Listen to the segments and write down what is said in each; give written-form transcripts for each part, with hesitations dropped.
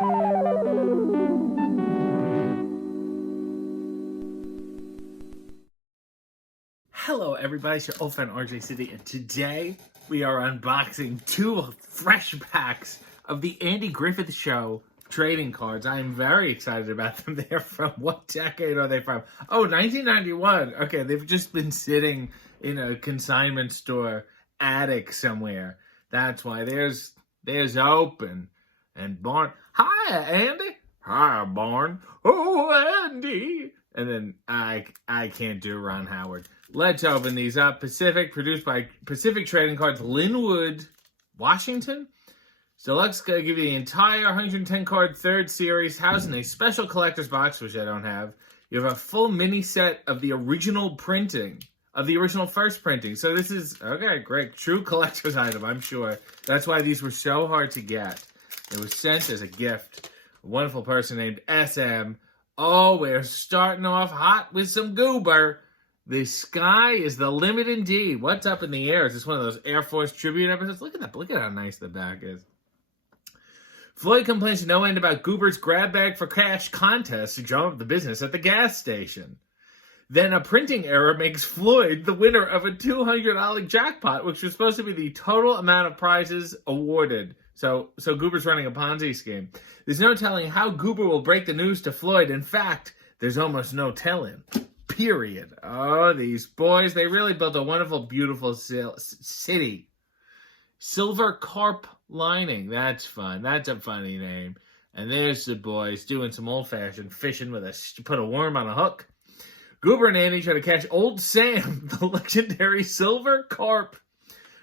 Hello everybody, it's your old friend RJ City, and today we are unboxing two fresh packs of the Andy Griffith Show trading cards. I am very excited about them. They're from, what decade are they from? Oh, 1991. Okay, they've just been sitting in a consignment store attic somewhere. That's why. There's Open and Barn. Hiya, Andy. Hiya, Barn. Oh, Andy. And then I can't do Ron Howard. Let's open these up. Pacific, produced by Pacific Trading Cards, Linwood, Washington. So let's give you the entire 110 card third series, housed in a special collector's box, which I don't have. You have a full mini set of the original printing, of the original first printing. So this is, okay, great. True collector's item, I'm sure. That's why these were so hard to get. It was sent as a gift. A wonderful person named SM. Oh, we're starting off hot with some goober. The sky is the limit indeed. What's up in the air? Is this one of those Air Force tribute episodes? Look at that. Look at how nice the back is. Floyd complains to no end about Goober's grab bag for cash contest to drum up the business at the gas station. Then a printing error makes Floyd the winner of a $200 jackpot, which was supposed to be the total amount of prizes awarded. So Goober's running a Ponzi scheme. There's no telling how Goober will break the news to Floyd. In fact, there's almost no telling. Period. Oh, these boys, they really built a wonderful, beautiful city. Silver Carp Lining. That's fun. That's a funny name. And there's the boys doing some old-fashioned fishing with put a worm on a hook. Goober and Andy try to catch Old Sam, the legendary silver carp.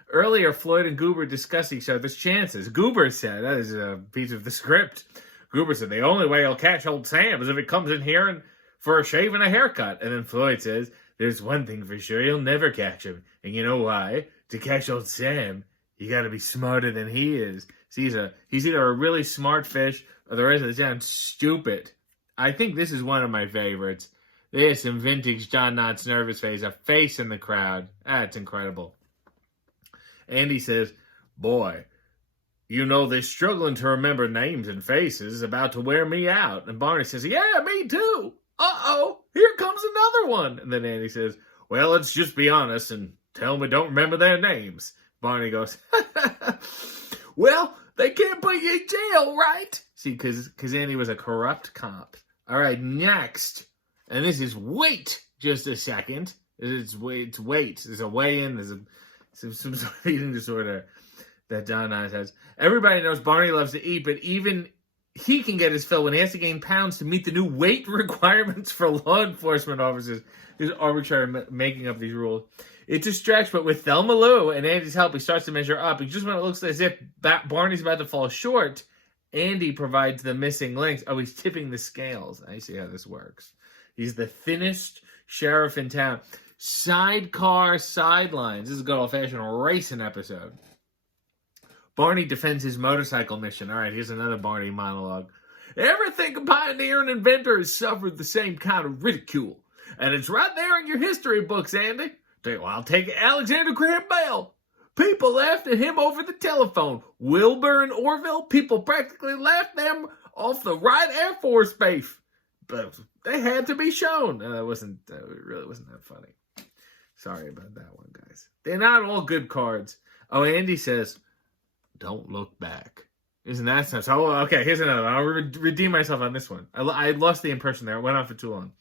Earlier, Floyd and Goober discussed each other's chances. Goober said, that is a piece of the script. Goober said, the only way he'll catch Old Sam is if he comes in here and for a shave and a haircut. And then Floyd says, there's one thing for sure, you'll never catch him. And you know why? To catch Old Sam, you gotta be smarter than he is. See, he's either a really smart fish or the rest of the town stupid. I think this is one of my favorites. There's some vintage John Knott's nervous face, a face in the crowd. That's incredible. Andy says, boy, you know they're struggling to remember names and faces is about to wear me out. And Barney says, yeah, me too. Uh-oh, here comes another one. And then Andy says, well, let's just be honest and tell them we don't remember their names. Barney goes, well, they can't put you in jail, right? See, because Andy was a corrupt cop. All right, next. And this is wait just a second. It's wait. There's a way in. There's some sort of eating disorder that Don Knotts has. Everybody knows Barney loves to eat, but even he can get his fill when he has to gain pounds to meet the new weight requirements for law enforcement officers. Who's arbitrary making up these rules. It's a stretch, but with Thelma Lou and Andy's help, he starts to measure up. And just when it looks as if Barney's about to fall short, Andy provides the missing links. Oh, he's tipping the scales. I see how this works. He's the thinnest sheriff in town. Sidecar sidelines. This is a good old-fashioned racing episode. Barney defends his motorcycle mission. All right, here's another Barney monologue. Everything a pioneer and inventor has suffered the same kind of ridicule. And it's right there in your history books, Andy. Well, I'll take Alexander Graham Bell. People laughed at him over the telephone. Wilbur and Orville, people practically laughed them off the Wright Air Force Base. But they had to be shown. It really wasn't that funny. Sorry about that one, guys. They're not all good cards. Oh, Andy says, don't look back. Isn't that sense? Oh, okay, here's another one. I'll redeem myself on this one. I lost the impression there. It went on for too long.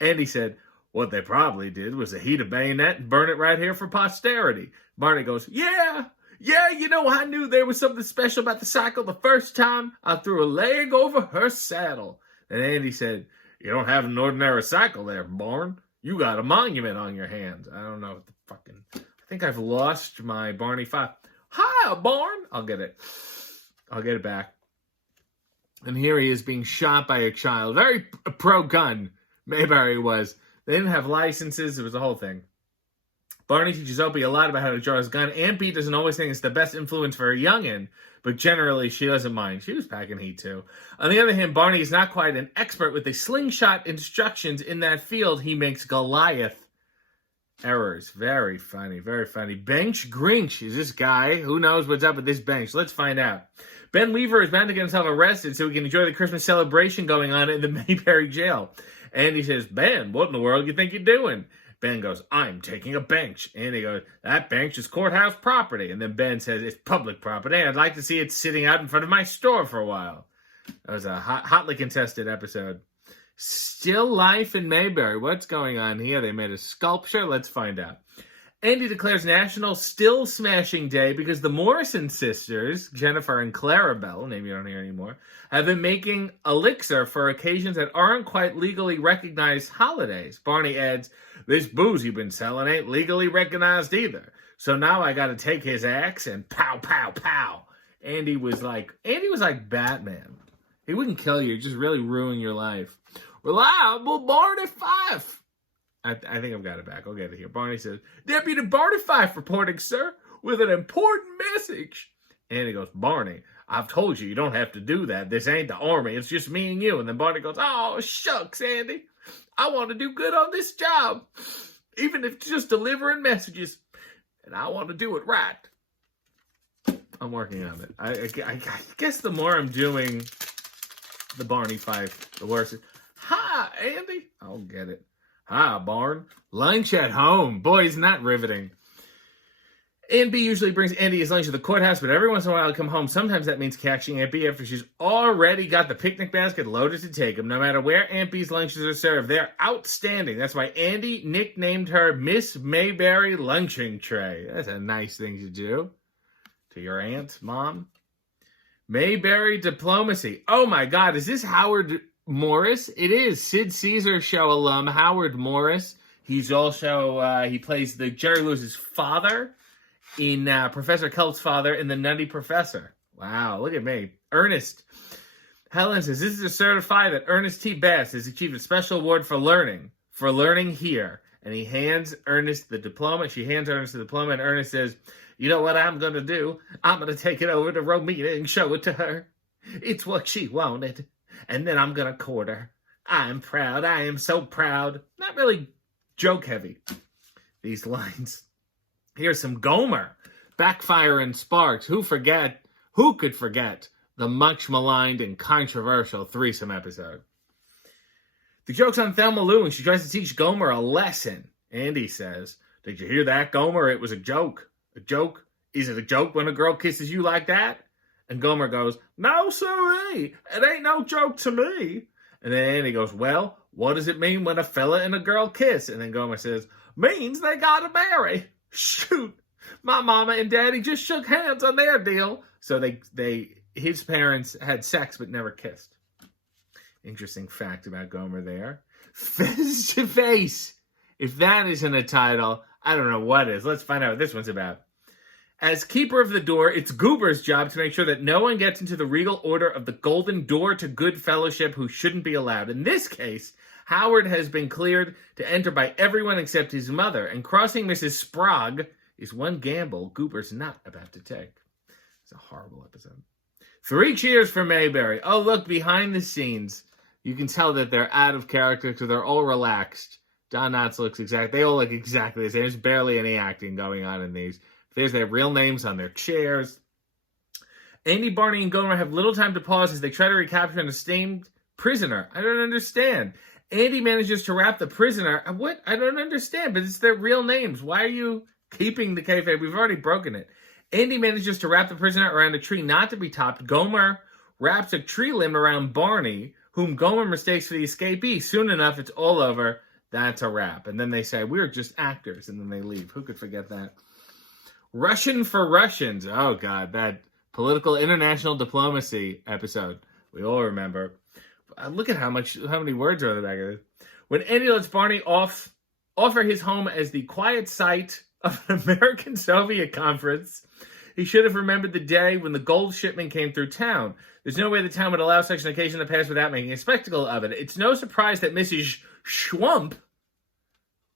Andy said, what they probably did was to heat a bayonet and burn it right here for posterity. Barney goes, yeah, you know, I knew there was something special about the cycle the first time I threw a leg over her saddle. And Andy said, you don't have an ordinary cycle there, Barn. You got a monument on your hands. I don't know what the fucking... I think I've lost my Barney 5. Hiya, Barn. I'll get it back. And here he is being shot by a child. Very pro-gun. Mayberry was. They didn't have licenses. It was the whole thing. Barney teaches Opie a lot about how to draw his gun. Aunt Pete doesn't always think it's the best influence for a youngin', but generally she doesn't mind. She was packing heat too. On the other hand, Barney is not quite an expert with the slingshot instructions in that field. He makes Goliath Errors. Very funny. Very funny. Bench Grinch is this guy. Who knows what's up with this bench? Let's find out. Ben Weaver is bound to get himself arrested so he can enjoy the Christmas celebration going on in the Mayberry jail. Andy says, Ben, what in the world do you think you're doing? Ben goes, I'm taking a bench. Andy goes, that bench is courthouse property. And then Ben says, it's public property. I'd like to see it sitting out in front of my store for a while. That was a hotly contested episode. Still life in Mayberry. What's going on here? They made a sculpture. Let's find out. Andy declares National Still Smashing Day because the Morrison sisters, Jennifer and Clarabelle, name you don't hear anymore, have been making elixir for occasions that aren't quite legally recognized holidays. Barney adds, this booze you've been selling ain't legally recognized either. So now I gotta take his axe and pow, pow, pow. Andy was like Batman. He wouldn't kill you, just really ruin your life. Reliable Barney Fife. I think I've got it back. I'll get it here. Barney says, Deputy Barney Fife reporting, sir, with an important message. Andy goes, Barney, I've told you don't have to do that. This ain't the army. It's just me and you. And then Barney goes, oh, shucks, Andy. I want to do good on this job, even if it's just delivering messages. And I want to do it right. I'm working on it. I guess the more I'm doing the Barney Fife, the worse. Hi, Andy. I'll get it. Hi, Barn. Lunch at home. Boy, isn't that riveting. Aunt B usually brings Andy his lunch to the courthouse, but every once in a while he'll come home. Sometimes that means catching Aunt B after she's already got the picnic basket loaded to take him. No matter where Aunt B's lunches are served, they're outstanding. That's why Andy nicknamed her Miss Mayberry Lunching Tray. That's a nice thing to do to your aunt, Mom. Mayberry Diplomacy. Oh my God, is this Howard Morris? It is. Sid Caesar Show alum Howard Morris. He's also, he plays the Jerry Lewis's father in Professor Kelp's father in The Nutty Professor. Wow, look at me. Ernest. Helen says, this is to certify that Ernest T. Bass has achieved a special award for learning here. And he hands Ernest the diploma. She hands Ernest the diploma, and Ernest says, you know what I'm going to do? I'm going to take it over to Romina and show it to her. It's what she wanted. And then I'm going to court her. I'm proud. I am so proud. Not really joke heavy, these lines. Here's some Gomer. Backfire and Sparks. Who could forget the much maligned and controversial threesome episode? The joke's on Thelma Lou, and she tries to teach Gomer a lesson. Andy says, did you hear that, Gomer? It was a joke. A joke? Is it a joke when a girl kisses you like that? And Gomer goes, no, sirree. It ain't no joke to me. And then Andy goes, well, what does it mean when a fella and a girl kiss? And then Gomer says, means they gotta marry. Shoot, my mama and daddy just shook hands on their deal. So his parents had sex but never kissed. Interesting fact about Gomer there. Face to Face. If that isn't a title, I don't know what is. Let's find out what this one's about. As keeper of the door, it's Goober's job to make sure that no one gets into the regal order of the golden door to good fellowship who shouldn't be allowed. In this case, Howard has been cleared to enter by everyone except his mother, and crossing Mrs. Sprague is one gamble Goober's not about to take. It's a horrible episode. 3 cheers for Mayberry. Oh, look, behind the scenes, you can tell that they're out of character because they're all relaxed. Don Knotts they all look exactly the same. There's barely any acting going on in these. There's their real names on their chairs. Andy, Barney, and Gomer have little time to pause as they try to recapture an esteemed prisoner. I don't understand. Andy manages to wrap the prisoner. What? I don't understand, but it's their real names. Why are you keeping the kayfabe? We've already broken it. Andy manages to wrap the prisoner around a tree not to be topped. Gomer wraps a tree limb around Barney, whom Gomer mistakes for the escapee. Soon enough, it's all over. That's a wrap. And then they say, we're just actors, and then they leave. Who could forget that? Russian for Russians. Oh, God, that political international diplomacy episode. We all remember. Look at how many words are on the back of it. When Andy lets Barney offer his home as the quiet site of an American-Soviet conference, he should have remembered the day when the gold shipment came through town. There's no way the town would allow such an occasion to pass without making a spectacle of it. It's no surprise that Mrs. Schwump,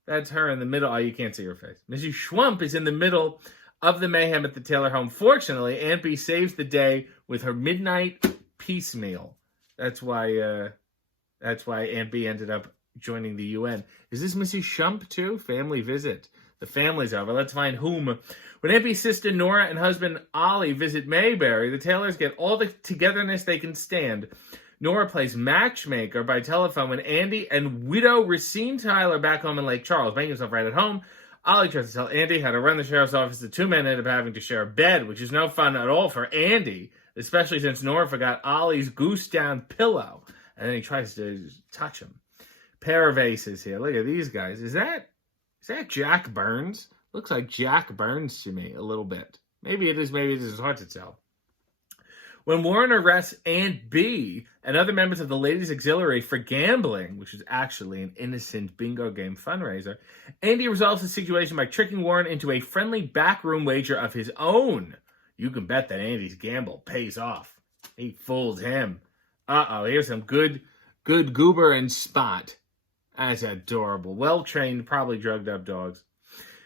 that's her in the middle. Oh, you can't see her face. Mrs. Schwump is in the middle of the mayhem at the Taylor home. Fortunately, Aunt B saves the day with her midnight piecemeal. That's why Aunt B ended up joining the UN. Is this Mrs. Shump too? Family visit. The family's over. Let's find whom. When Auntie's sister Nora and husband Ollie visit Mayberry, the Taylors get all the togetherness they can stand. Nora plays matchmaker by telephone when Andy and widow Racine Tyler back home in Lake Charles, making himself right at home. Ollie tries to tell Andy how to run the sheriff's office. The two men end up having to share a bed, which is no fun at all for Andy, especially since Nora forgot Ollie's goose-down pillow, and then he tries to touch him. Pair of aces here. Look at these guys. Is that Jack Burns? Looks like Jack Burns to me a little bit. Maybe it is. Maybe it is. It's hard to tell. When Warren arrests Aunt B and other members of the Ladies Auxiliary for gambling, which is actually an innocent bingo game fundraiser, Andy resolves the situation by tricking Warren into a friendly backroom wager of his own. You can bet that Andy's gamble pays off. He fools him. Here's some good Goober and Spot. That's adorable. Well-trained, probably drugged-up dogs.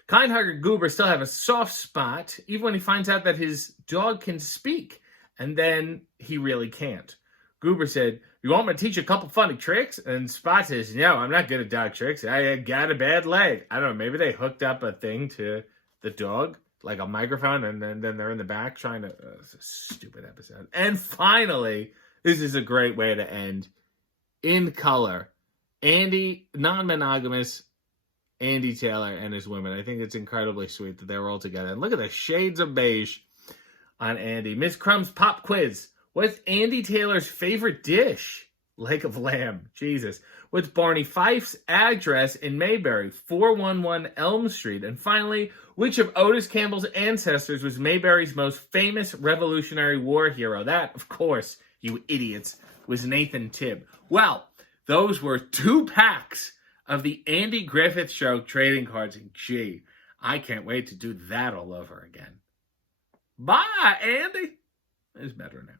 Kind-hearted Goober still have a soft spot, even when he finds out that his dog can speak. And then he really can't. Goober said, "You want me to teach you a couple funny tricks?" And Spot says, "No, I'm not good at dog tricks. I got a bad leg." I don't know, maybe they hooked up a thing to the dog, like a microphone, and then they're in the back trying to... it's a stupid episode. And finally, this is a great way to end. In color, Andy, non-monogamous Andy Taylor and his women. I think it's incredibly sweet that they're all together. And look at the shades of beige on Andy. Miss Crumb's pop quiz. What's Andy Taylor's favorite dish? Leg of lamb. Jesus. What's Barney Fife's address in Mayberry? 411 Elm Street. And finally, which of Otis Campbell's ancestors was Mayberry's most famous Revolutionary War hero? That, of course, you idiots, was Nathan Tibb. Well, those were 2 packs of the Andy Griffith Show trading cards. And gee, I can't wait to do that all over again. Bye, Andy. It's better now.